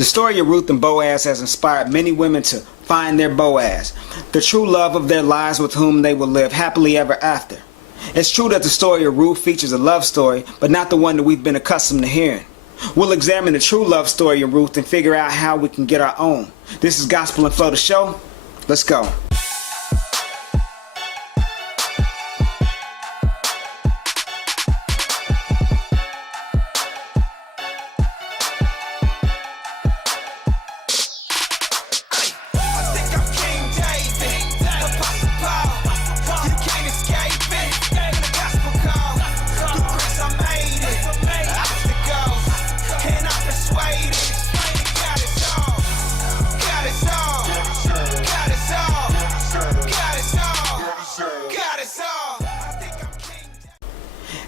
The story of Ruth and Boaz has inspired many women to find their Boaz, the true love of their lives with whom they will live happily ever after. It's true that the story of Ruth features a love story, but not the one that we've been accustomed to hearing. We'll examine the true love story of Ruth and figure out how we can get our own. This is Gospel and Flow, the show. Let's go.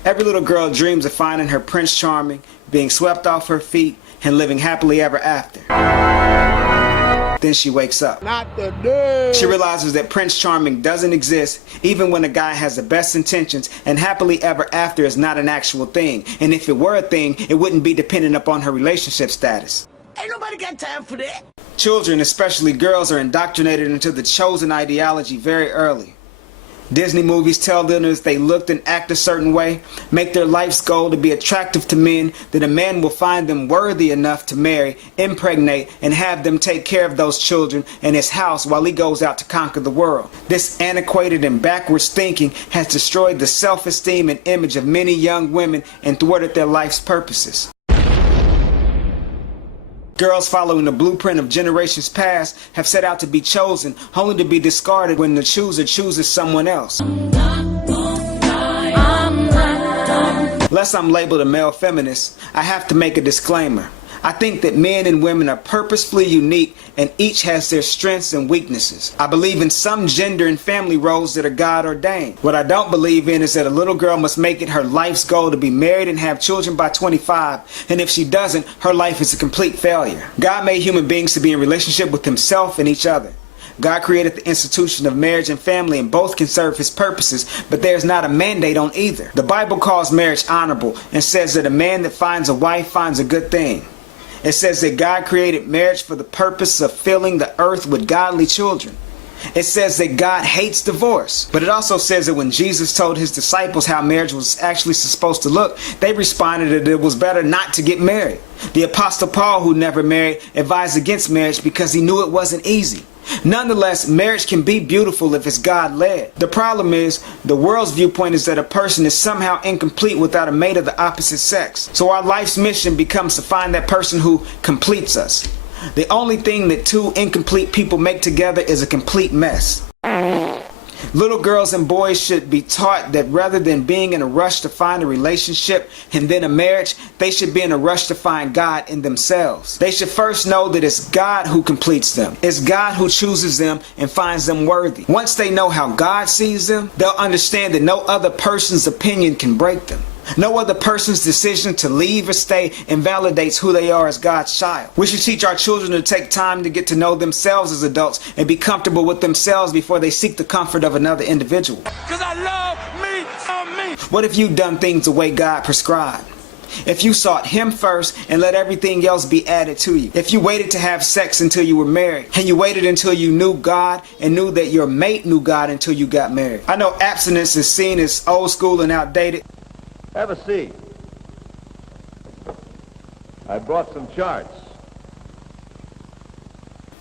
Every little girl dreams of finding her Prince Charming, being swept off her feet, and living happily ever after. Then she wakes up. Not the day. She realizes that Prince Charming doesn't exist, even when a guy has the best intentions, and happily ever after is not an actual thing. And if it were a thing, it wouldn't be dependent upon her relationship status. Ain't nobody got time for that. Children, especially girls, are indoctrinated into the chosen ideology very early. Disney movies tell them if they look and act a certain way, make their life's goal to be attractive to men, then a man will find them worthy enough to marry, impregnate, and have them take care of those children and his house while he goes out to conquer the world. This antiquated and backwards thinking has destroyed the self-esteem and image of many young women and thwarted their life's purposes. Girls following the blueprint of generations past have set out to be chosen, only to be discarded when the chooser chooses someone else. Unless I'm labeled a male feminist, I have to make a disclaimer. I think that men and women are purposefully unique and each has their strengths and weaknesses. I believe in some gender and family roles that are God ordained. What I don't believe in is that a little girl must make it her life's goal to be married and have children by 25, and if she doesn't, her life is a complete failure. God made human beings to be in relationship with himself and each other. God created the institution of marriage and family, and both can serve his purposes, but there is not a mandate on either. The Bible calls marriage honorable and says that a man that finds a wife finds a good thing. It says that God created marriage for the purpose of filling the earth with godly children. It says that God hates divorce. But it also says that when Jesus told his disciples how marriage was actually supposed to look, they responded that it was better not to get married. The Apostle Paul, who never married, advised against marriage because he knew it wasn't easy. Nonetheless, marriage can be beautiful if it's God-led. The problem is, the world's viewpoint is that a person is somehow incomplete without a mate of the opposite sex. So our life's mission becomes to find that person who completes us. The only thing that two incomplete people make together is a complete mess. Little girls and boys should be taught that rather than being in a rush to find a relationship and then a marriage, they should be in a rush to find God in themselves. They should first know that it's God who completes them. It's God who chooses them and finds them worthy. Once they know how God sees them, they'll understand that no other person's opinion can break them. No other person's decision to leave or stay invalidates who they are as God's child. We should teach our children to take time to get to know themselves as adults and be comfortable with themselves before they seek the comfort of another individual. Cause I love me. What if you'd done things the way God prescribed? If you sought him first and let everything else be added to you. If you waited to have sex until you were married, and you waited until you knew God and knew that your mate knew God until you got married. I know abstinence is seen as old school and outdated. Have a seat. I brought some charts.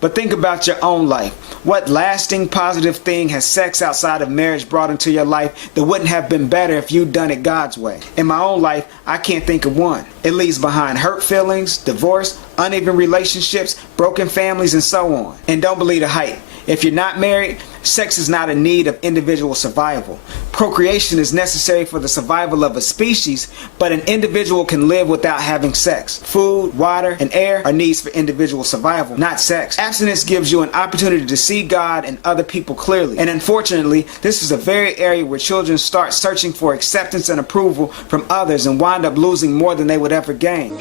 But think about your own life. What lasting positive thing has sex outside of marriage brought into your life that wouldn't have been better if you'd done it God's way? In my own life, I can't think of one. It leaves behind hurt feelings, divorce, uneven relationships, broken families, and so on. And don't believe the hype. If you're not married, sex is not a need of individual survival. Procreation is necessary for the survival of a species, but an individual can live without having sex. Food, water, and air are needs for individual survival, not sex. Abstinence gives you an opportunity to see God and other people clearly. And unfortunately, this is a very area where children start searching for acceptance and approval from others and wind up losing more than they would ever gain.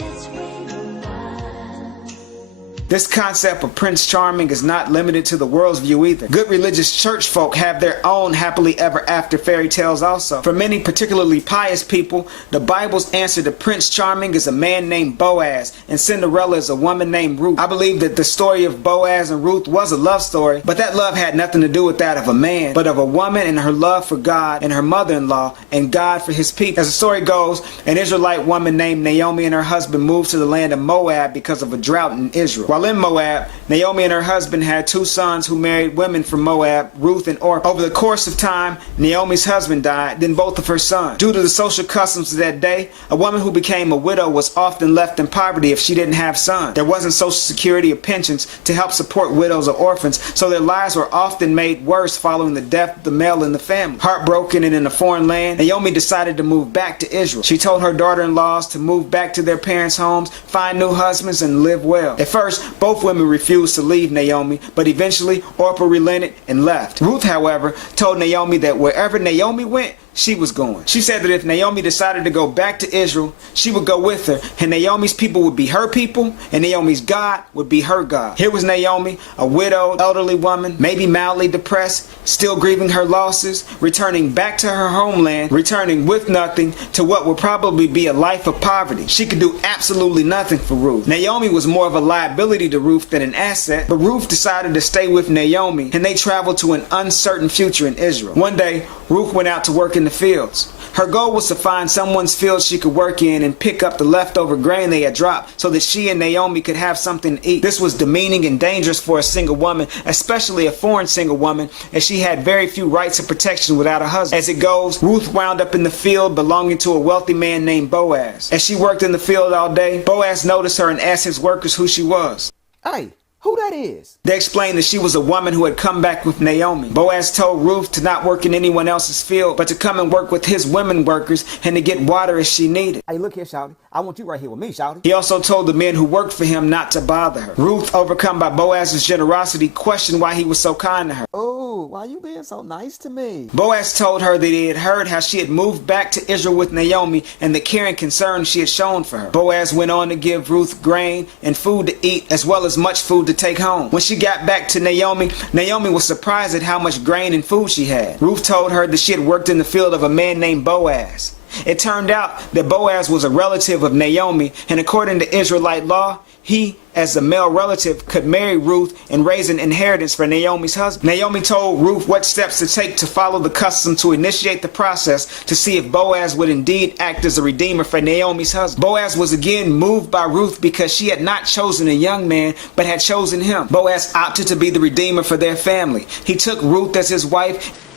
This concept of Prince Charming is not limited to the world's view either. Good religious church folk have their own happily ever after fairy tales also. For many particularly pious people, the Bible's answer to Prince Charming is a man named Boaz, and Cinderella is a woman named Ruth. I believe that the story of Boaz and Ruth was a love story, but that love had nothing to do with that of a man, but of a woman and her love for God and her mother-in-law and God for his people. As the story goes, an Israelite woman named Naomi and her husband moved to the land of Moab because of a drought in Israel. While in Moab, Naomi and her husband had two sons who married women from Moab, Ruth and Orpah. Over the course of time, Naomi's husband died, then both of her sons. Due to the social customs of that day, a woman who became a widow was often left in poverty if she didn't have sons. There wasn't social security or pensions to help support widows or orphans, so their lives were often made worse following the death of the male in the family. Heartbroken and in a foreign land, Naomi decided to move back to Israel. She told her daughter-in-laws to move back to their parents' homes, find new husbands, and live well. At first, both women refused to leave Naomi, but eventually Orpah relented and left. Ruth, however, told Naomi that wherever Naomi went, she was going. She said that if Naomi decided to go back to Israel, she would go with her, and Naomi's people would be her people, and Naomi's God would be her God. Here was Naomi, a widowed, elderly woman, maybe mildly depressed, still grieving her losses, returning back to her homeland, returning with nothing to what would probably be a life of poverty. She could do absolutely nothing for Ruth. Naomi was more of a liability to Ruth than an asset, but Ruth decided to stay with Naomi, and they traveled to an uncertain future in Israel. One day, Ruth went out to work in the fields. Her goal was to find someone's field she could work in and pick up the leftover grain they had dropped so that she and Naomi could have something to eat. This was demeaning and dangerous for a single woman, especially a foreign single woman, as she had very few rights and protection without a husband. As it goes, Ruth wound up in the field belonging to a wealthy man named Boaz. As she worked in the field all day, Boaz noticed her and asked his workers who she was. Hey, who that is? They explained that she was a woman who had come back with Naomi. Boaz told Ruth to not work in anyone else's field, but to come and work with his women workers and to get water as she needed. Hey, look here, Shouty. I want you right here with me, Shouty. He also told the men who worked for him not to bother her. Ruth, overcome by Boaz's generosity, questioned why he was so kind to her. Oh, why you being so nice to me? Boaz told her that he had heard how she had moved back to Israel with Naomi and the care and concern she had shown for her. Boaz went on to give Ruth grain and food to eat, as well as much food to take home. When she got back to Naomi, Naomi was surprised at how much grain and food she had. Ruth told her that she had worked in the field of a man named Boaz. It turned out that Boaz was a relative of Naomi, and according to Israelite law, he, as a male relative, could marry Ruth and raise an inheritance for Naomi's husband. Naomi told Ruth what steps to take to follow the custom to initiate the process to see if Boaz would indeed act as a redeemer for Naomi's husband. Boaz was again moved by Ruth because she had not chosen a young man, but had chosen him. Boaz opted to be the redeemer for their family. He took Ruth as his wife,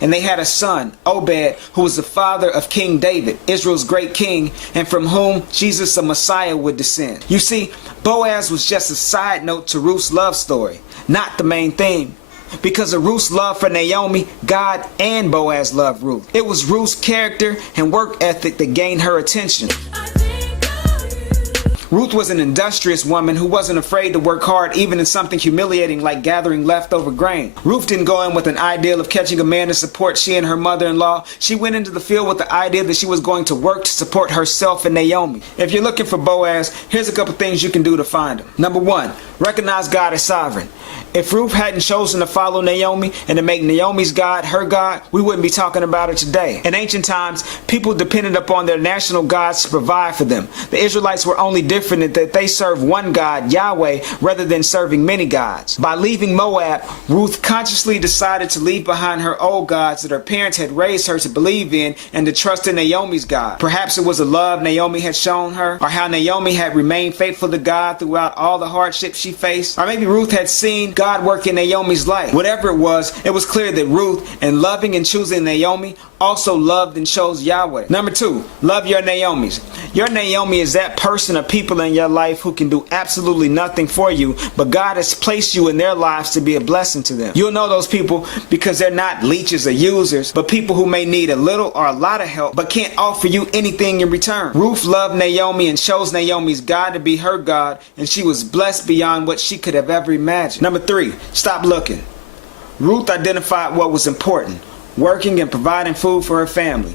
and they had a son, Obed, who was the father of King David, Israel's great king, and from whom Jesus the Messiah would descend. You see, Boaz was just a side note to Ruth's love story, not the main theme. Because of Ruth's love for Naomi, God and Boaz loved Ruth. It was Ruth's character and work ethic that gained her attention. Ruth was an industrious woman who wasn't afraid to work hard even in something humiliating like gathering leftover grain. Ruth didn't go in with an ideal of catching a man to support she and her mother-in-law. She went into the field with the idea that she was going to work to support herself and Naomi. If you're looking for Boaz, here's a couple things you can do to find him. Number one, recognize God as sovereign. If Ruth hadn't chosen to follow Naomi and to make Naomi's God her God, we wouldn't be talking about it today. In ancient times, people depended upon their national gods to provide for them. The Israelites were only different in that they served one God, Yahweh, rather than serving many gods. By leaving Moab, Ruth consciously decided to leave behind her old gods that her parents had raised her to believe in and to trust in Naomi's God. Perhaps it was the love Naomi had shown her, or how Naomi had remained faithful to God throughout all the hardships she faced, or maybe Ruth had seen God work in Naomi's life. Whatever it was clear that Ruth, in loving and choosing Naomi, also loved and chose Yahweh. Number two, love your Naomis. Your Naomi is that person or people in your life who can do absolutely nothing for you, but God has placed you in their lives to be a blessing to them. You'll know those people because they're not leeches or users, but people who may need a little or a lot of help, but can't offer you anything in return. Ruth loved Naomi and chose Naomi's God to be her God, and she was blessed beyond what she could have ever imagined. Number three, stop looking. Ruth identified what was important: working and providing food for her family.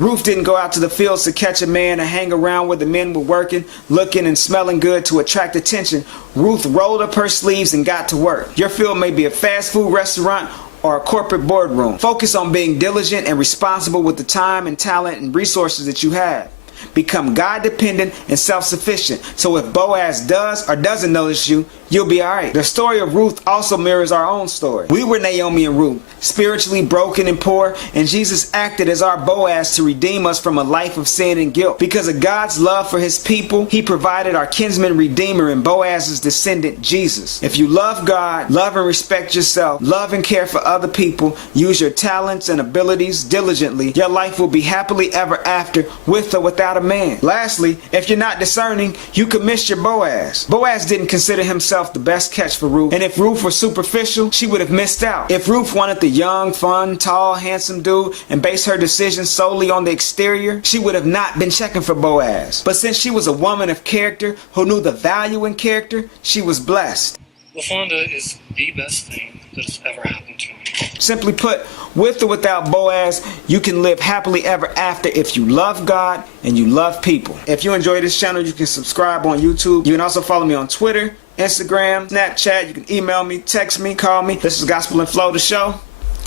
Ruth didn't go out to the fields to catch a man or hang around where the men were working, looking and smelling good to attract attention. Ruth rolled up her sleeves and got to work. Your field may be a fast food restaurant or a corporate boardroom. Focus on being diligent and responsible with the time and talent and resources that you have. Become God-dependent and self-sufficient. So if Boaz does or doesn't notice you, you'll be alright. The story of Ruth also mirrors our own story. We were Naomi and Ruth, spiritually broken and poor, and Jesus acted as our Boaz to redeem us from a life of sin and guilt. Because of God's love for his people, he provided our kinsman redeemer and Boaz's descendant, Jesus. If you love God, love and respect yourself, love and care for other people, use your talents and abilities diligently, your life will be happily ever after, with or without a man. Lastly, if you're not discerning, you could miss your Boaz. Boaz didn't consider himself the best catch for Ruth, and if Ruth were superficial, she would have missed out. If Ruth wanted the young, fun, tall, handsome dude and based her decision solely on the exterior, she would have not been checking for Boaz. But since she was a woman of character who knew the value in character, she was blessed. LaFonda is the best thing that has ever happened to me. Simply put, with or without Boaz, you can live happily ever after if you love God and you love people. If you enjoy this channel, you can subscribe on YouTube. You can also follow me on Twitter, Instagram, Snapchat. You can email me, text me, call me. This is Gospel and Flow, the show.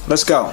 Let's go.